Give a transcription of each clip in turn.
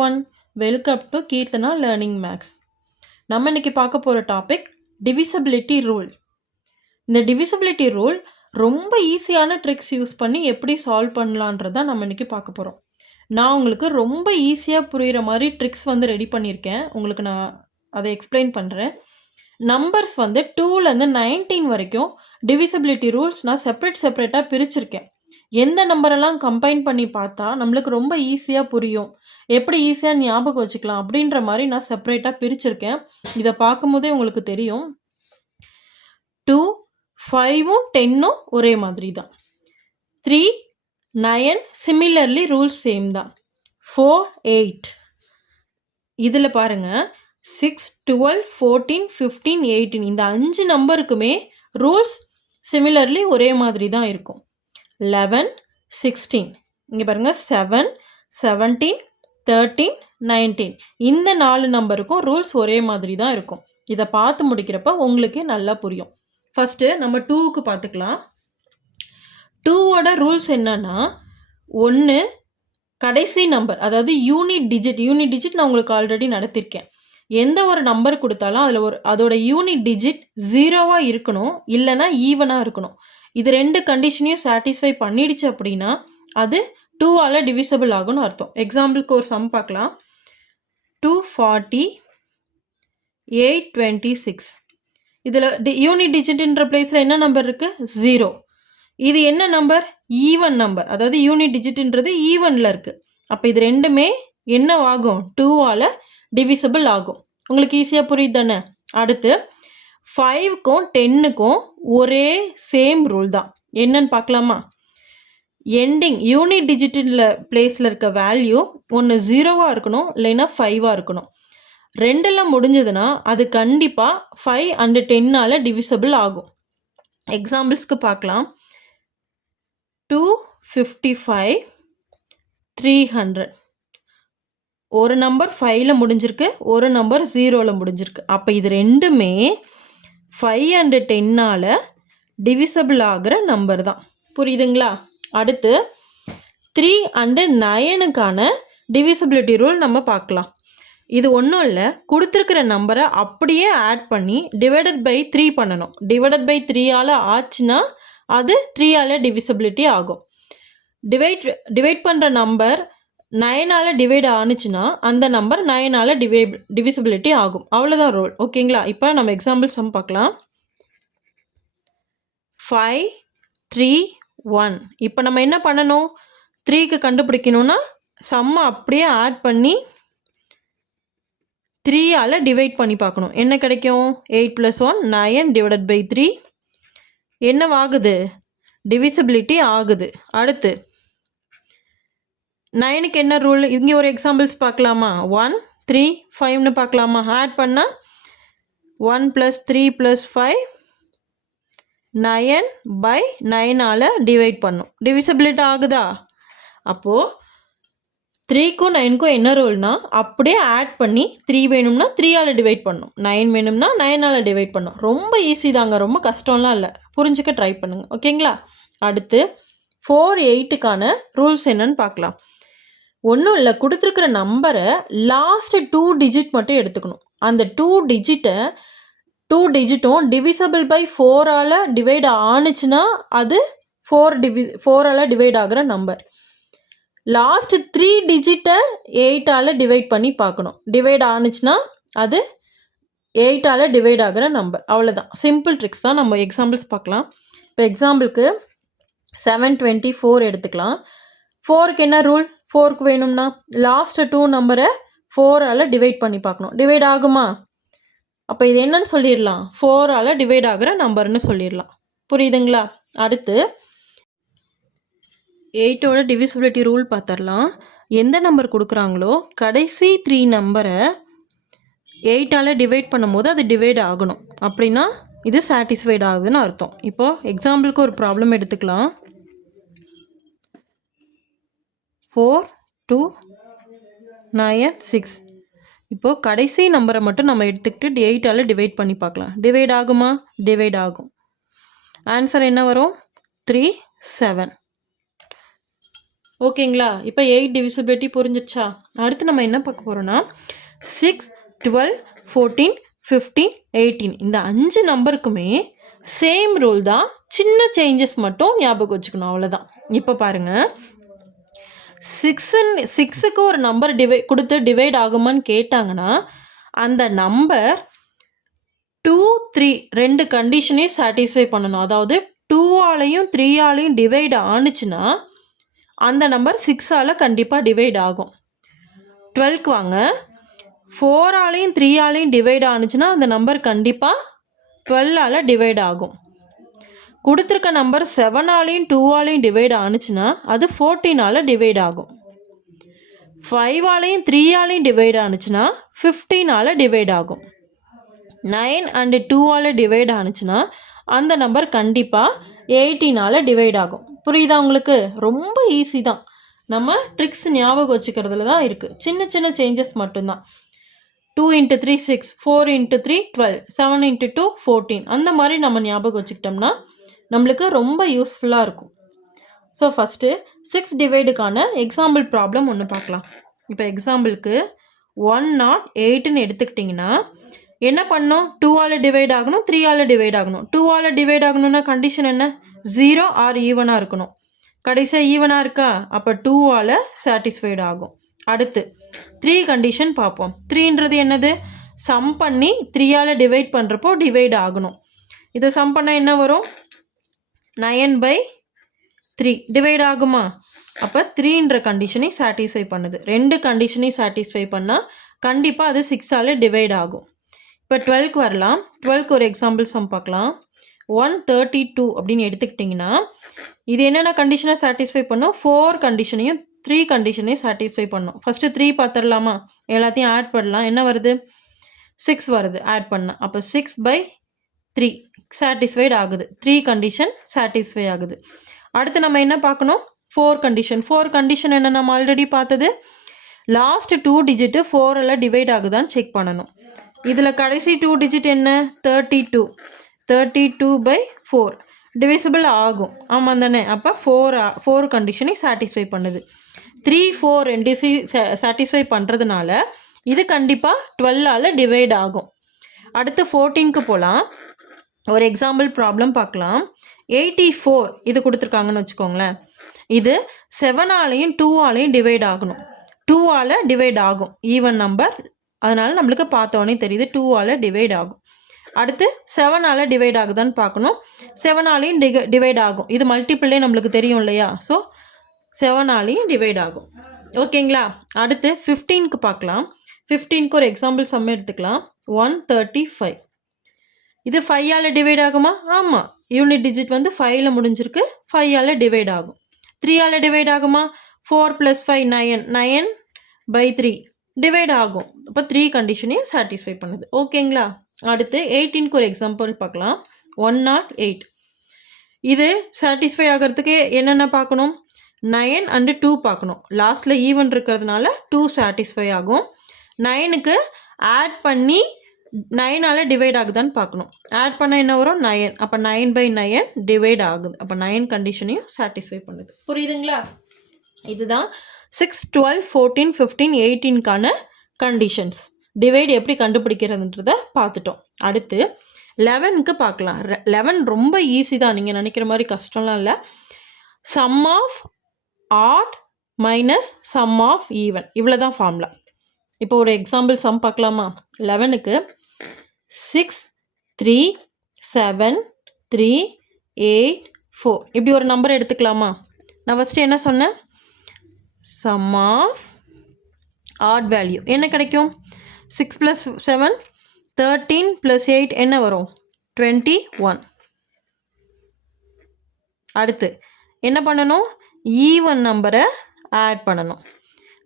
everyone, welcome to Keerthana Learning Max. நம்ம இன்னைக்கு பார்க்க போகிற டாபிக் டிவிசபிலிட்டி ரூல். இந்த டிவிசபிலிட்டி ரூல் ரொம்ப ஈஸியான ட்ரிக்ஸ் யூஸ் பண்ணி எப்படி சால்வ் பண்ணலான்றதான் நம்ம இன்னைக்கு பார்க்க போகிறோம். நான் உங்களுக்கு ரொம்ப ஈஸியாக புரிகிற மாதிரி ட்ரிக்ஸ் ரெடி பண்ணியிருக்கேன். உங்களுக்கு நான் அதை எக்ஸ்பிளைன் பண்ணுறேன். நம்பர்ஸ் 2லேருந்து 19 வரைக்கும் டிவிசபிலிட்டி ரூல்ஸ் நான் செப்பரேட்டாக பிரிச்சிருக்கேன். எந்த நம்பரெல்லாம் கம்பைன் பண்ணி பார்த்தா நம்மளுக்கு ரொம்ப ஈஸியாக புரியும், எப்படி ஈஸியாக ஞாபகம் வச்சுக்கலாம் அப்படின்ற மாதிரி நான் செப்பரேட்டாக பிரிச்சிருக்கேன். இதை பார்க்கும்போதே உங்களுக்கு தெரியும். 2, 5, 10 ஒரே மாதிரி தான். 3, 9 சிமிலர்லி ரூல்ஸ் சேம் தான். 4, 8 இதில் பாருங்கள் 6, 12, 14, 15, 18 இந்த 5 நம்பருக்குமே ரூல்ஸ் சிமிலர்லி ஒரே மாதிரி தான் இருக்கும். 11, 16 இங்கே பாருங்கள் 7, 17, 13, 19 இந்த 4 நம்பருக்கும் ரூல்ஸ் ஒரே மாதிரி தான் இருக்கும். இதை பார்த்து முடிக்கிறப்ப உங்களுக்கே நல்லா புரியும். ஃபஸ்ட்டு நம்ம 2க்கு பார்த்துக்கலாம். 2ஓட ரூல்ஸ் என்னன்னா, 1 கடைசி நம்பர், அதாவது யூனிட் டிஜிட் நான் உங்களுக்கு ஆல்ரெடி நடத்திருக்கேன். எந்த ஒரு நம்பர் கொடுத்தாலும் அதில் அதோட யூனிட் டிஜிட் 0வாக இருக்கணும், இல்லைனா ஈவனாக இருக்கணும். இது 2 கண்டிஷனையும் சாட்டிஸ்ஃபை பண்ணிடுச்சு அப்படின்னா அது 2ஆல் டிவிசபிள் ஆகும்னு அர்த்தம். எக்ஸாம்பிளுக்கு ஒரு சம் பார்க்கலாம். 240, 826 இதில் யூனிட் டிஜிட்ன்ற பிளேஸில் என்ன நம்பர் இருக்குது? 0. இது என்ன நம்பர்? ஈவன் நம்பர், அதாவது யூனிட் டிஜிட்ன்றது ஈவனில் இருக்குது. அப்போ இது ரெண்டுமே என்ன ஆகும்? 2ஆல் டிவிசபிள் ஆகும். உங்களுக்கு ஈஸியாக புரியுது தானே? அடுத்து 5க்கும் 10க்கும் ஒரே சேம் ரூல் தான். என்னன்னு பார்க்கலாமா? எண்டிங் யூனிட் டிஜிட்டில் பிளேஸில் இருக்க வேல்யூ ஒன்று 0வாக இருக்கணும், இல்லைன்னா 5ஆக இருக்கணும். 2ல் முடிஞ்சதுன்னா அது கண்டிப்பாக 5 and 10ஆல் டிவிசபிள் ஆகும். எக்ஸாம்பிள்ஸ்க்கு பார்க்கலாம். 255, 300 ஒரு நம்பர் 5ல் முடிஞ்சிருக்கு, ஒரு நம்பர் 0ல் முடிஞ்சிருக்கு. அப்போ இது ரெண்டுமே 5 and 10ஆல் டிவிசபிள் ஆகிற நம்பர் தான். புரியுதுங்களா? அடுத்து 3 and 9க்கான டிவிசபிலிட்டி ரூல் நம்ம பார்க்கலாம். இது ஒன்றும் இல்லை, கொடுத்துருக்கிற நம்பரை அப்படியே ஆட் பண்ணி டிவைடட் பை 3 பண்ணணும். டிவைடட் பை 3ஆல் ஆச்சுன்னா அது 3ஆல் டிவிசபிலிட்டி ஆகும். டிவைட் பண்ணுற நம்பர் 9ஆல் டிவைட் ஆனிச்சுன்னா அந்த நம்பர் 9ஆல் டிவிசிபிலிட்டி ஆகும். அவ்வளோதான் ரூல். ஓகேங்களா? இப்போ நம்ம எக்ஸாம்பிள் சம் பார்க்கலாம். 5, 3, 1 இப்போ நம்ம என்ன பண்ணணும்? 3க்கு கண்டுபிடிக்கணும்னா சம்மை அப்படியே ஆட் பண்ணி 3ஆல் டிவைட் பண்ணி பார்க்கணும். என்ன கிடைக்கும்? 8 + 1 9 டிவைடட் பை 3 என்னவாகுது? டிவிசிபிலிட்டி ஆகுது. அடுத்து 9க்கு என்ன ரூல்? இங்கே ஒரு எக்ஸாம்பிள்ஸ் பார்க்கலாமா? 1, 3, 5ன்னு பார்க்கலாமா? ஆட் பண்ணால் 1 + 3 + 5 9 பை 9ஆல் டிவைட் பண்ணும். டிவிசிபிலிட்டி ஆகுதா? அப்போது 3க்கும் 9க்கும் என்ன ரூல்னா, அப்படியே ஆட் பண்ணி 3 வேணும்னா 3ஆல் டிவைட் பண்ணும், 9 வேணும்னா 9ஆல் டிவைட் பண்ணும். ரொம்ப ஈஸி தாங்க, ரொம்ப கஷ்டம்லாம் இல்லை. புரிஞ்சுக்க ட்ரை பண்ணுங்கள். ஓகேங்களா? அடுத்து 4, 8க்கான ரூல்ஸ் என்னன்னு பார்க்கலாம். ஒன்றும் இல்லை, கொடுத்துருக்கிற நம்பரை லாஸ்ட் 2 டிஜிட் மட்டும் எடுத்துக்கணும். அந்த 2 டிஜிட்டும் டிவிசபிள் பை 4ஆல் டிவைட் ஆனிச்சுன்னா அது 4ஆல் டிவைட் ஆகிற நம்பர். லாஸ்ட் 3 டிஜிட்டை 8ஆல் டிவைட் பண்ணி பார்க்கணும். டிவைட் ஆனிச்சுன்னா அது 8ஆல் டிவைட் ஆகிற நம்பர். அவ்வளோதான், சிம்பிள் ட்ரிக்ஸ் தான். நம்ம எக்ஸாம்பிள்ஸ் பார்க்கலாம். இப்போ எக்ஸாம்பிளுக்கு 724 எடுத்துக்கலாம். 4க்கு என்ன ரூல்? 4க்கு வேணும்னா லாஸ்ட் 2 நம்பரை 4ஆல் டிவைட் பண்ணி பார்க்கணும். டிவைட் ஆகுமா? அப்போ இது என்னன்னு சொல்லிடலாம்? 4ஆல் டிவைட் ஆகிற நம்பர்னு சொல்லிடலாம். புரியுதுங்களா? அடுத்து 8ஓட டிவிசிபிலிட்டி ரூல் பார்த்துடலாம். எந்த நம்பர் கொடுக்குறாங்களோ கடைசி 3 நம்பரை 8ஆல் டிவைட் பண்ணும்போது அது டிவைட் ஆகணும். அப்படின்னா இது சாட்டிஸ்ஃபைட் ஆகுதுன்னு அர்த்தம். இப்போது எக்ஸாம்பிளுக்கு ஒரு ப்ராப்ளம் எடுத்துக்கலாம். 4, 2, 9, 6 இப்போது கடைசி நம்பரை மட்டும் நம்ம எடுத்துக்கிட்டு 8ஆல் டிவைட் பண்ணி பார்க்கலாம். டிவைட் ஆகுமா? டிவைட் ஆகும். ஆன்சர் என்ன வரும்? 3, 7. ஓகேங்களா? இப்போ 8 டிவிசிபிலிட்டி புரிஞ்சிடுச்சா? அடுத்து நம்ம என்ன பார்க்க போகிறோம்னா 6, 12, 14, 15, 18 இந்த 5 நம்பருக்குமே சேம் ரூல் தான். சின்ன சேஞ்சஸ் மட்டும் ஞாபகம் வச்சுக்கணும், அவ்வளோதான். இப்போ பாருங்கள், 6க்கு ஒரு நம்பர் கொடுத்து டிவைட் ஆகுமான்னு கேட்டாங்கன்னா அந்த நம்பர் 2, 3 2 கண்டிஷனையும் சாட்டிஸ்ஃபை பண்ணணும். அதாவது 2ஆலையும் 3ஆலையும் டிவைட் ஆணுச்சுன்னா அந்த நம்பர் 6ஆல் கண்டிப்பாக டிவைட் ஆகும். 12க்கு வாங்க, 4ஆலையும் 3ஆலையும் டிவைட் ஆணுச்சுன்னா அந்த நம்பர் கண்டிப்பாக 12ஆல் டிவைட் ஆகும். கொடுத்துருக்க நம்பர் 7ஆலையும் 2ஆலையும் டிவைட் ஆணுச்சுன்னா அது 14ஆல் டிவைட் ஆகும். 5ஆலையும் 3ஆலையும் டிவைட் ஆணுச்சுன்னா 15ஆல் டிவைட் ஆகும். 9 அண்ட் 2ஆல் டிவைட் ஆணுச்சுன்னா அந்த நம்பர் கண்டிப்பாக 18ஆல் டிவைட் ஆகும். புரியுதா உங்களுக்கு? ரொம்ப ஈஸி தான். நம்ம ட்ரிக்ஸ் ஞாபகம் வச்சுக்கிறதுல தான் இருக்குது. சின்ன சின்ன சேஞ்சஸ் மட்டும்தான். 2 × 3 6, 4 × 3 12, 7 × 2 14 அந்த மாதிரி நம்ம ஞாபகம் வச்சுக்கிட்டோம்னா நம்மளுக்கு ரொம்ப யூஸ்ஃபுல்லாக இருக்கும். ஸோ ஃபஸ்ட்டு 6 டிவைடுக்கான எக்ஸாம்பிள் ப்ராப்ளம் ஒன்று பார்க்கலாம். இப்போ எக்ஸாம்பிளுக்கு 108ன்னு எடுத்துக்கிட்டிங்கன்னா என்ன பண்ணோம்? 2ஆல் டிவைட் ஆகணும், 3ஆல் டிவைட் ஆகணும். 2ஆல் டிவைட் ஆகணும்னா கண்டிஷன் என்ன? 0 ஆர் ஈவனாக இருக்கணும். கடைசியாக ஈவனாக இருக்கா? அப்போ 2ஆல் சாட்டிஸ்ஃபைடு ஆகும். அடுத்து 3 கண்டிஷன் பார்ப்போம். 3ன்றது என்னது? சம் பண்ணி 3ஆல் டிவைட் பண்ணுறப்போ டிவைட் ஆகணும். இதை சம் பண்ணால் என்ன வரும்? 9/3 டிவைட் ஆகுமா? அப்போ 3ன்ற கண்டிஷனை சாட்டிஸ்ஃபை பண்ணுது. 2 கண்டிஷனை சாட்டிஸ்ஃபை பண்ணால் கண்டிப்பாக அது 6ஆல் டிவைட் ஆகும். இப்போ 12க்கு வரலாம். 12க்கு ஒரு எக்ஸாம்பிள் சம் பார்க்கலாம். 132 அப்படின்னு எடுத்துக்கிட்டிங்கன்னா இது என்னென்ன கண்டிஷனை சாட்டிஸ்ஃபை பண்ணும்? 4 கண்டிஷனையும் 3 கண்டிஷனையும் சாட்டிஸ்ஃபை பண்ணும். ஃபஸ்ட்டு 3 பார்த்துடலாமா? எல்லாத்தையும் ஆட் பண்ணலாம். என்ன வருது? 6 வருது ஆட் பண்ணால். அப்போ 6/3 சாட்டிஸ்ஃபைடு ஆகுது. 3 கண்டிஷன் சாட்டிஸ்ஃபை ஆகுது. அடுத்து நம்ம என்ன பார்க்கணும்? 4 கண்டிஷன். 4 கண்டிஷன் என்ன? நம்ம ஆல்ரெடி பார்த்தது. லாஸ்ட் 2 டிஜிட்டு 4ஆல் டிவைட் ஆகுதான்னு செக் பண்ணணும். இதில் கடைசி 2 டிஜிட் என்ன? 32. 32/4 டிவிசிபிள் ஆகும். ஆமாம் தானே? அப்போ 4 கண்டிஷனை சாட்டிஸ்ஃபை பண்ணுது. 3, 4 ரெண்டு சாட்டிஸ்ஃபை பண்ணுறதுனால இது கண்டிப்பாக 12ஆல் டிவைட் ஆகும். அடுத்து 14க்கு போகலாம். ஒரு எக்ஸாம்பிள் ப்ராப்ளம் பார்க்கலாம். 84 இது கொடுத்துருக்காங்கன்னு வச்சுக்கோங்களேன். இது 7ஆலையும் 2ஆலையும் டிவைட் ஆகணும். 2ஆல் டிவைட் ஆகும். ஈவன் நம்பர், அதனால் நம்மளுக்கு பார்த்தோன்னே தெரியுது 2ஆல் டிவைட் ஆகும். அடுத்து 7ஆல் டிவைட் ஆகுதான்னு பார்க்கணும். 7ஆலையும் டிவைட் ஆகும். இது மல்டிபிள்லே நம்மளுக்கு தெரியும் இல்லையா? ஸோ 7ஆலையும் டிவைட் ஆகும். ஓகேங்களா? அடுத்து 15க்கு பார்க்கலாம். 15க்கு ஒரு எக்ஸாம்பிள் சம் எடுத்துக்கலாம். 135 இது 5ஆல் டிவைட் ஆகுமா? ஆமாம். யூனிட் டிஜிட் வந்து 5ல் முடிஞ்சிருக்கு. 5ஆல் டிவைட் ஆகும். 3ஆல் டிவைட் ஆகுமா? 4 + 5 9. 9/3 டிவைட் ஆகும். இப்போ 3 கண்டிஷனையும் சாட்டிஸ்ஃபை பண்ணுது. ஓகேங்களா? அடுத்து 18க்கு ஒரு எக்ஸாம்பிள் பார்க்கலாம். 108 இது சாட்டிஸ்ஃபை ஆகிறதுக்கு என்னென்ன பார்க்கணும்? 9 அண்டு 2 பார்க்கணும். லாஸ்ட்டில் ஈவன் இருக்கிறதுனால 2 சாட்டிஸ்ஃபை ஆகும். 9க்கு ஆட் பண்ணி 9ஆல் டிவைட் ஆகுதான்னு பார்க்கணும். ஆட் பண்ணால் என்ன வரும்? 9. அப்போ 9/9 டிவைட் ஆகுது. அப்போ 9 கண்டிஷனையும் சாட்டிஸ்ஃபை பண்ணுது. புரியுதுங்களா? இதுதான் 6, 12, 14, 15, 18க்கான கண்டிஷன்ஸ். டிவைட் எப்படி கண்டுபிடிக்கிறதுன்றதை பார்த்துட்டோம். அடுத்து 11க்கு பார்க்கலாம். 11 ரொம்ப ஈஸி தான். நீங்கள் நினைக்கிற மாதிரி கஷ்டம்லாம் இல்லை. Sum of odd minus sum of even, இவ்வளோ தான் ஃபார்முலா. இப்போ ஒரு எக்ஸாம்பிள் சம் பார்க்கலாமா? 11க்கு 6, 3, 7, 3, 8, 4 இப்படி ஒரு நம்பர் எடுத்துக்கலாமா? நான் ஃபஸ்ட்டு என்ன சொன்னேன்? சம் ஆஃப் ஆட் வேல்யூ என்ன கிடைக்கும்? 6 + 7 13 + 8 என்ன வரும்? 21. அடுத்து என்ன பண்ணணும்? ஈவன் நம்பரை ஆட் பண்ணணும்.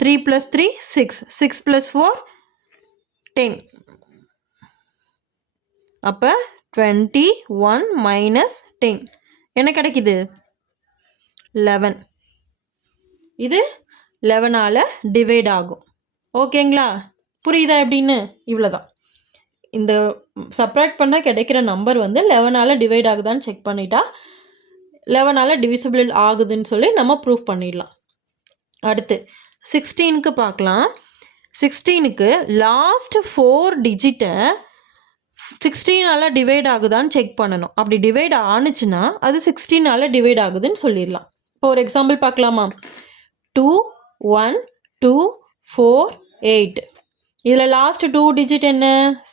3 + 3 6, 6 + 4 10. அப்போ 21 - 10 என்ன கிடைக்குது? 11. இது 11ஆல் டிவைட் ஆகும். ஓகேங்களா? புரியுதா எப்படின்னு? இவ்வளோதான். இந்த சப்ராக்ட் பண்ணால் கிடைக்கிற நம்பர் வந்து 11ஆல் டிவைட் ஆகுதான்னு செக் பண்ணிட்டா 11ஆல் டிவிசிபிள் ஆகுதுன்னு சொல்லி நம்ம ப்ரூஃப் பண்ணிடலாம். அடுத்து 16க்கு பார்க்கலாம். 16க்கு லாஸ்ட் 4 டிஜிட்டை 16ஆல் டிவைட் ஆகுதான்னு செக் பண்ணணும். அப்படி டிவைட் ஆணுச்சுன்னா அது 16ஆல் டிவைட் ஆகுதுன்னு சொல்லிடலாம். இப்போ ஒரு எக்ஸாம்பிள் பார்க்கலாமா? 2 1 2 4 8. இதில் லாஸ்ட் 2 டிஜிட் என்ன?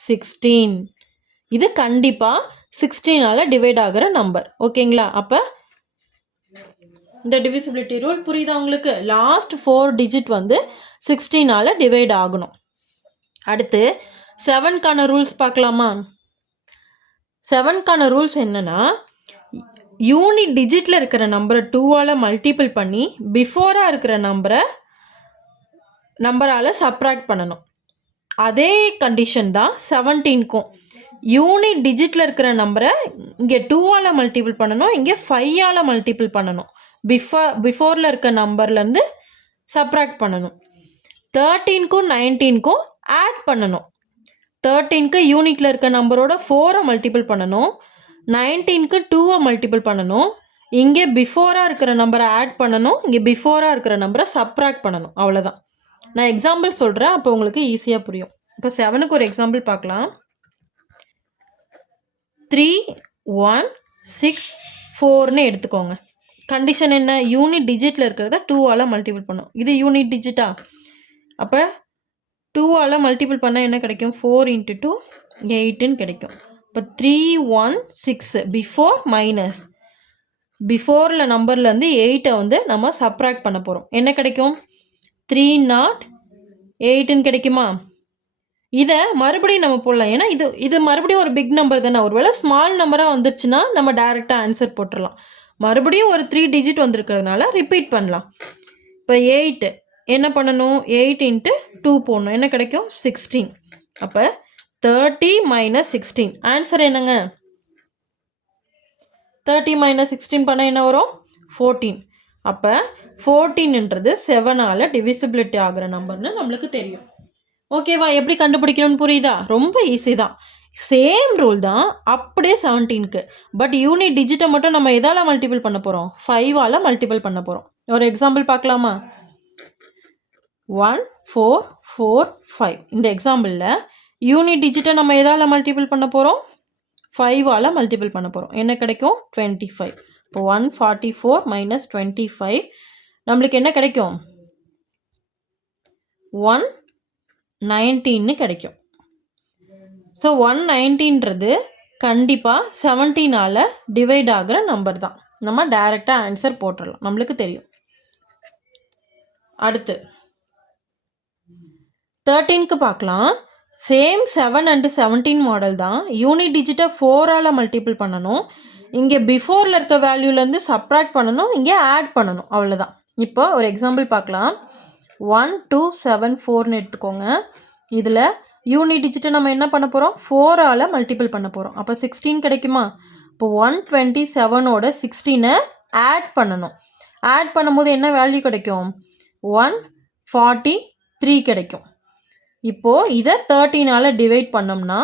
16. இது கண்டிப்பாக 16ஆல் டிவைட் ஆகிற நம்பர். ஓகேங்களா? அப்போ இந்த டிவிசிபிலிட்டி ரூல் புரியுதா உங்களுக்கு? லாஸ்ட் 4 டிஜிட் வந்து 16ஆல் டிவைட் ஆகணும். அடுத்து 7க்கான ரூல்ஸ் பார்க்கலாமா? 7க்கான ரூல்ஸ் என்னன்னா, யூனிட் டிஜிட்டில் இருக்கிற நம்பரை 2ஆல் மல்டிபிள் பண்ணி பிஃபோராக இருக்கிற நம்பரால் சப்ராக்ட் பண்ணணும். அதே கண்டிஷன் தான் 17க்கும். யூனிட் டிஜிட்டில் இருக்கிற நம்பரை இங்கே 2ஆல் மல்டிபிள் பண்ணணும், இங்கே 5ஆல் மல்டிபிள் பண்ணணும். பிஃபோரில் இருக்க நம்பர்லேருந்து சப்ராக்ட் பண்ணணும். 13க்கும் 19க்கும் ஆட் பண்ணணும். 13க்கு யூனிட்டில் இருக்க நம்பரோட 4 மல்டிபிள் பண்ணணும், 19க்கு 2 மல்டிபிள் பண்ணணும். இங்கே பிஃபோராக இருக்கிற நம்பரை ஆட் பண்ணணும், இங்கே பிஃபோராக இருக்கிற நம்பரை சப்ராக்ட் பண்ணணும். அவ்வளோதான். நான் எக்ஸாம்பிள் சொல்கிறேன், அப்போ உங்களுக்கு ஈஸியாக புரியும். இப்போ 7க்கு ஒரு எக்ஸாம்பிள் பார்க்கலாம். 3 1 6 4ன்னு எடுத்துக்கோங்க. கண்டிஷன் என்ன? யூனிட் டிஜிட்டில் இருக்கிறத 2ஆல் மல்டிபிள் பண்ணும். இது யூனிட் டிஜிட்டா? அப்போ 2ஆல் மல்டிபிள் பண்ணால் என்ன கிடைக்கும்? 4 × 2 8ன்னு கிடைக்கும். இப்போ 3 1 6 பிஃபோர் மைனஸ் பிஃபோரில் நம்பர்லேருந்து 8ஐ வந்து நம்ம சப்ராக்ட் பண்ண போகிறோம். என்ன கிடைக்கும்? 3 0 8ன்னு கிடைக்குமா? இதை மறுபடியும் நம்ம போடலாம். ஏன்னா இது மறுபடியும் ஒரு பிக் நம்பர் தானே. ஒருவேளை ஸ்மால் நம்பராக வந்துச்சுன்னா நம்ம டைரெக்டாக ஆன்சர் போட்டுடலாம். மறுபடியும் ஒரு 3 டிஜிட் வந்திருக்கிறதுனால ரிப்பீட் பண்ணலாம். இப்போ 8 என்ன பண்ணணும்? 8 × 2 போடணும். என்ன கிடைக்கும்? 16. அப்போ 30 - 16. ஆன்சர் என்னங்க? 30 - 16 பண்ணால் என்ன வரும்? 14. அப்போ 14ன்றது 7ஆல் டிவிசிபிலிட்டி ஆகிற நம்பர்னு நம்மளுக்கு தெரியும். ஓகேவா? எப்படி கண்டுபிடிக்கணும்னு புரியுதா? ரொம்ப ஈஸி தான். சேம் ரூல் தான் அப்படியே 17க்கு. பட் யூனிட் டிஜிட்டை மட்டும் நம்ம எதால் மல்டிபிள் பண்ண போகிறோம்? 5ஆல் மல்டிபிள் பண்ண போகிறோம். ஒரு எக்ஸாம்பிள் பார்க்கலாமா? 1 4 4 5. இந்த எக்ஸாம்பிளில் யூனிட் டிஜிட்டை நம்ம எதால் மல்டிபிள் பண்ண போகிறோம்? 5ஆல் மல்டிபிள் பண்ண போகிறோம். என்ன கிடைக்கும்? 25. இப்போ 144 - 25 நம்மளுக்கு என்ன கிடைக்கும்? 119ன்னு கிடைக்கும். ஸோ 119ன்றது கண்டிப்பாக 17ஆல் டிவைட் ஆகிற நம்பர் தான். நம்ம டைரெக்டாக ஆன்சர் போட்டுடலாம், நம்மளுக்கு தெரியும். அடுத்து 13க்கு பார்க்கலாம். சேம் 7 and 17 மாடல் தான். யூனிட் டிஜிட்டை 4ஆல் மல்டிபிள் பண்ணணும், இங்கே பிஃபோரில் இருக்க வேல்யூலேருந்து சப்ராக்ட் பண்ணணும், இங்கே ஆட் பண்ணணும். அவ்வளோதான். இப்போ ஒரு எக்ஸாம்பிள் பார்க்கலாம். 1 2 7 4ன்னு எடுத்துக்கோங்க. இதில் யூனிட் டிஜிட்டை நம்ம என்ன பண்ண போகிறோம்? 4ஆல் மல்டிபிள் பண்ண போகிறோம். அப்போ 16 கிடைக்குமா? இப்போ 127ஓட 16ஐ ஆட் பண்ணணும். ஆட் பண்ணும்போது என்ன வேல்யூ கிடைக்கும்? 143 கிடைக்கும். இப்போது இதை 13ஆல் டிவைட் பண்ணோம்னா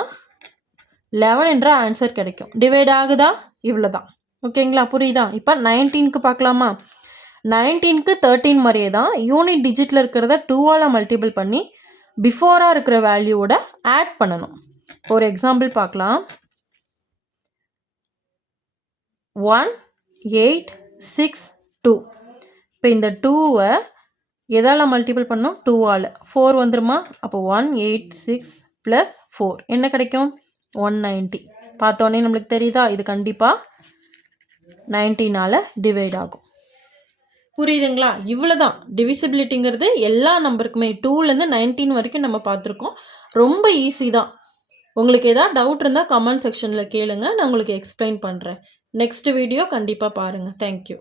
11 என்ற ஆன்சர் கிடைக்கும். டிவைட் ஆகுதா? இவ்வளோ தான். ஓகேங்களா? புரியுதா? இப்போ 19க்கு பார்க்கலாமா? 19க்கு 13 மாதிரியே தான். யூனிட் டிஜிட்டில் இருக்கிறத 2ஆல் மல்டிபிள் பண்ணி பிஃபோராக இருக்கிற வேல்யூவோட ஆட் பண்ணணும். ஒரு எக்ஸாம்பிள் பார்க்கலாம். 1 8 6 2. இப்போ இந்த 2வை எதால் மல்டிபிள் பண்ணோம்? 2ஆல். 4 வந்துருமா? அப்போ 186 + 4 என்ன கிடைக்கும்? 190. பார்த்தோன்னே நம்மளுக்கு தெரியுதா? இது கண்டிப்பாக 19ஆல் டிவைட் ஆகும். புரியுதுங்களா? இவ்வளோ தான் டிவிசிபிலிட்டிங்கிறது. எல்லா நம்பருக்குமே 2லேருந்து 19 வரைக்கும் நம்ம பார்த்துருக்கோம். ரொம்ப ஈஸி தான். உங்களுக்கு ஏதாவது டவுட் இருந்தால் கமெண்ட் செக்ஷனில் கேளுங்க, நான் உங்களுக்கு எக்ஸ்பிளைன் பண்ணுறேன். நெக்ஸ்ட் வீடியோ கண்டிப்பாக பாருங்கள். தேங்க்யூ.